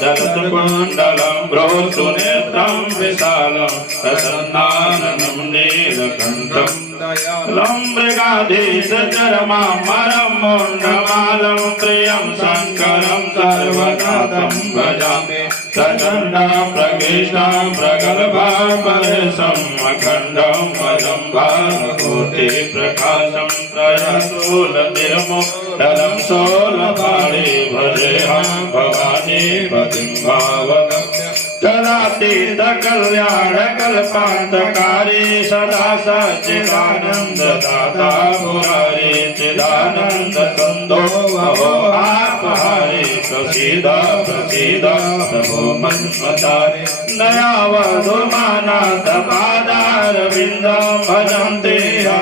जलत्कुण्डलं भ्रोतुनेत्रं विशालं प्रसन्नाननं नीलकण्ठं लम्बृगाधीशचरमामरं मुण्डमालं प्रियं शङ्करं सर्वनाथं भजामि सचण्डं प्रकृष्टं प्रगल्भं परेशम् अखण्डं वदं भानुकोटिप्रकाशं त्रयशूलनिर्मुण्डलं शूलपाणि भजेऽहं भवानी पतिं भावगम्यं कलातीत कल्याण कल्पान्तकारी सदा सच्चिदानन्ददाता मुरारी चिदानन्द सन्दो भवो आपहारी प्रसीद प्रसीद प्रभो मन्मतारे दयावधुमानाथ पादारविन्दं भजन्ते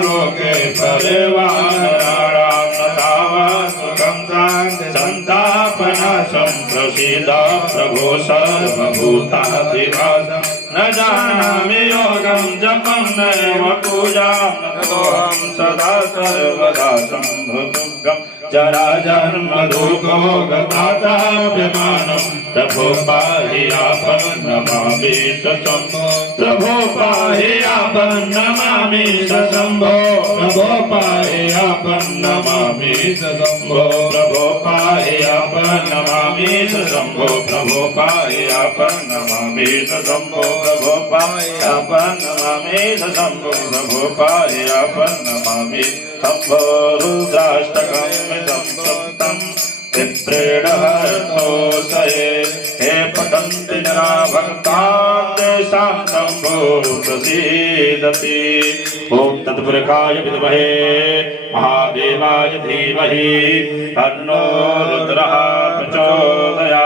लोके परिवाराणां तावत् सुखं शान्ति सन्तापनाशं प्रसीद प्रभो सर्वभूताधिवासं न जानामि योगं जपं नैव पूजां नतोऽहं सदा सर्वदा शम्भुदुर्गं जराजन्म दुःखो गताभिमानं प्रभो पाहि आपन्नमामि शम्भो प्रभो पाहि आपन्नमामि शम्भो प्रभो पाहि आपन्नमामि शम्भो प्रभो पाहि आपन्नमामि शम्भो प्रभो पाहि आपन्नमामि शम्भो प्रभो पाहि आपन्नमामि शम्भो प्रभो पाहि आपन्नमामि शम्भो रुद्राष्टकं संतप्तं विप्रेण हर्षोषये हे पठन्ति जना भक्ता तेषां शम्भो प्रसीदति ॐ तत्पुरुषाय विद्महे महादेवाय धीमहि तन्नो रुद्रः प्रचोदयात्।